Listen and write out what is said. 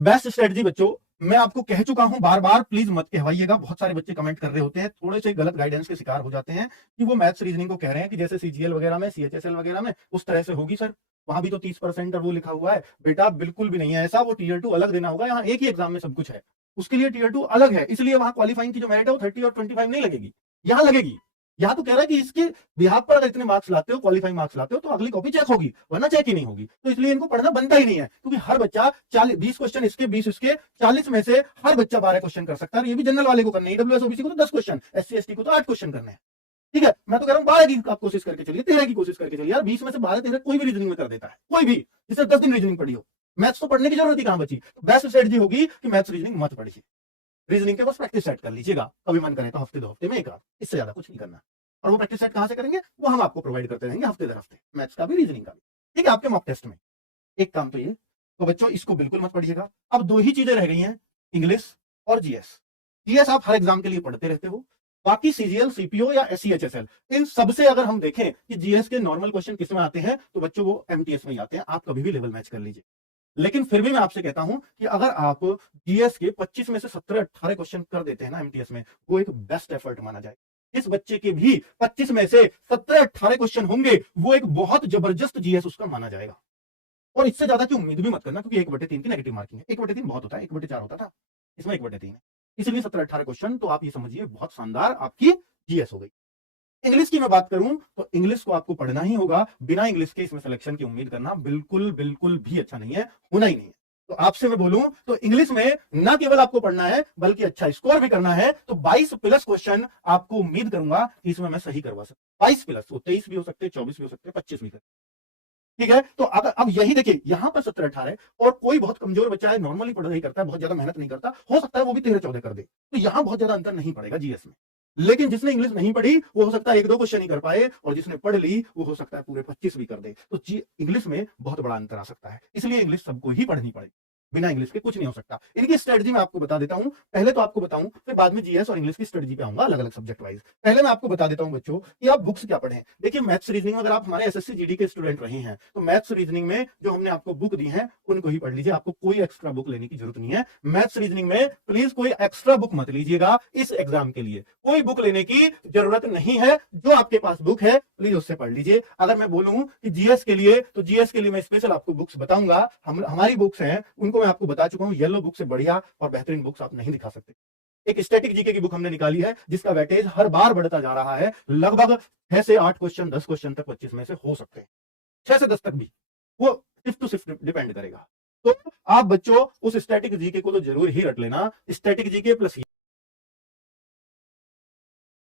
Best strategy बच्चों, मैं आपको कह चुका हूं बार बार, प्लीज मत कहवाइएगा। बहुत सारे बच्चे कमेंट कर रहे होते हैं, थोड़े से गलत गाइडेंस के शिकार हो जाते हैं कि वो मैथ्स रीजनिंग को कह रहे हैं कि जैसे सीजीएल वगैरह में, सीएचएसएल वगैरह में उस तरह से होगी सर, वहां भी तो 30% और वो लिखा हुआ है। बेटा बिल्कुल भी नहीं है ऐसा, वो टीयर 2 अलग देना होगा। यहाँ एक ही एग्जाम में सब कुछ है, उसके लिए टीयर 2 अलग है, इसलिए वहां क्वालिफाइंग की जो मेरिट है वो 30 और 25 नहीं लगेगी, यहाँ लगेगी। यहाँ तो कह रहा है कि इसके बिहाफ पर अगर इतने मार्क्स लाते हो, क्वालिफाइंग मार्क्स लाते हो, तो अगली कॉपी चेक होगी, वरना चेक ही नहीं होगी। तो इसलिए इनको पढ़ना बनता ही नहीं है, क्योंकि हर बच्चा 20 क्वेश्चन इसके, 20 इसके, 40 में से हर बच्चा 12 क्वेश्चन कर सकता है। ये भी जनरल वाले को करने, ईडब्ल्यूएस ओबीसी को तो 10 क्वेश्चन, एससी एसटी को तो 8 क्वेश्चन करने हैं। ठीक है, मैं तो कह रहा हूँ 12 की आप कोशिश करके चलिए, 13 की कोशिश करके चलिए यार। 20 में से 12-13 कोई भी रीजनिंग में कर देता है, कोई भी, जिसने 10 दिन रीजनिंग पढ़ी हो। मैथ्स तो पढ़ने की जरूरत ही कहां बची। बेस्ट स्ट्रेटजी होगी कि मैथ्स रीजनिंग मत पढ़िए, रीजनिंग के बस प्रैक्टिस सेट कर लीजिएगा, कभी मन करे तो हफ्ते 2 हफ्ते में एक बार, इससे ज्यादा कुछ नहीं करना। और वो प्रैक्टिस सेट कहां से करेंगे, वो हम आपको प्रोवाइड करते रहेंगे हफ्ते दर हफ्ते, मैथ्स का भी रीजनिंग का भी। ठीक है, आपके मॉक टेस्ट में एक काम तो ये, तो बच्चों इसको बिल्कुल मत पढ़िएगा। अब 2 ही चीजें रह गई हैं, इंग्लिश और जीएस। जीएस आप हर एग्जाम के लिए पढ़ते रहते हो, बाकी सीजीएल, सीपीओ या एससीएचएसएल, इन सबसे अगर हम देखें कि जीएस के नॉर्मल क्वेश्चन किसमें आते हैं, तो बच्चों वो एमटीएस में ही आते हैं। आप कभी भी लेवल मैच कर लीजिए। लेकिन फिर भी मैं आपसे कहता हूं कि अगर आप जीएस के 25 में से 17-18 क्वेश्चन कर देते हैं ना एमटीएस में, वो एक बेस्ट एफर्ट माना जाए। इस बच्चे के भी 25 में से 17-18 क्वेश्चन होंगे, वो एक बहुत जबरदस्त जीएस उसका माना जाएगा। और इससे ज्यादा की उम्मीद भी मत करना, क्योंकि 1/3 की नेगेटिव मार्किंग है। 1/3 बहुत होता है, 1/4 होता था, इसमें 1/3 है। इसलिए 17-18 क्वेश्चन तो आप ये समझिए बहुत शानदार आपकी जीएस हो गई। इंग्लिश की मैं बात करूं तो इंग्लिश को आपको पढ़ना ही होगा, बिना इंग्लिश के इसमें सिलेक्शन की उम्मीद करना बिल्कुल बिल्कुल भी अच्छा नहीं है, होना ही नहीं है। तो आपसे मैं बोलूं तो इंग्लिश में ना केवल आपको पढ़ना है, बल्कि अच्छा स्कोर भी करना है। तो 22 प्लस क्वेश्चन आपको उम्मीद करूंगा कि इसमें मैं सही करवा सकता। 22 प्लस, वो 23 भी हो सकते हैं, 24 भी हो सकते हैं, 25 भी कर। ठीक है, तो अगर अब यही देखिए, यहां पर 17-18 और कोई बहुत कमजोर बच्चा है, नॉर्मली पढ़ाई करता है, बहुत ज्यादा मेहनत नहीं करता, हो सकता है वो भी 13-14 कर दे, तो यहां बहुत ज्यादा अंतर नहीं पड़ेगा जीएस में। लेकिन जिसने इंग्लिश नहीं पढ़ी, वो हो सकता है 1-2 क्वेश्चन ही कर पाए, और जिसने पढ़ ली वो हो सकता है पूरे 25 भी कर दे। तो जी इंग्लिश में बहुत बड़ा अंतर आ सकता है, इसलिए इंग्लिश सबको ही पढ़नी पड़ेगी, बिना इंग्लिश के कुछ नहीं हो सकता। इनकी स्ट्रेटजी मैं आपको बता देता हूं, पहले तो आपको बताऊं, फिर बाद में जीएस और इंग्लिश की स्ट्रेटजी पे आऊंगा अलग अलग सब्जेक्ट वाइज। पहले मैं आपको बता देता हूं बच्चों कि आप बुक्स क्या पढ़ें। देखिए मैथ्स रीजनिंग, अगर आप हमारे एसएससी जीडी के स्टूडेंट रहे हैं, तो मैथ्स रीजनिंग में जो हमने आपको बुक दी है उनको ही पढ़ लीजिए, आपको कोई एक्स्ट्रा बुक लेने की जरूरत नहीं है। मैथ्स रीजनिंग में प्लीज कोई एक्स्ट्रा बुक मत लीजिएगा, इस एग्जाम के लिए कोई बुक लेने की जरूरत नहीं है। जो आपके पास बुक है प्लीज उससे पढ़ लीजिए। अगर मैं बोलूं कि जीएस के लिए, तो जीएस के लिए मैं स्पेशल आपको बुक्स बताऊंगा, हमारी बुक्स हैं, उनको मैं आपको बता चुका हूं। येलो बुक से बढ़िया और बेहतरीन बुक्स आप नहीं दिखा सकते। एक स्टैटिक जीके की बुक हमने निकाली है, जिसका वेटेज हर बार बढ़ता जा रहा है, लगभग 6 से 8 क्वेश्चन, 10 क्वेश्चन तक 25 में से हो सकते हैं, 6 से 10 तक भी, वो शिफ्ट टू शिफ्ट डिपेंड करेगा। तो आप बच्चों उस स्टैटिक जीके को तो जरूर ही रट लेना, स्टैटिक जीके प्लस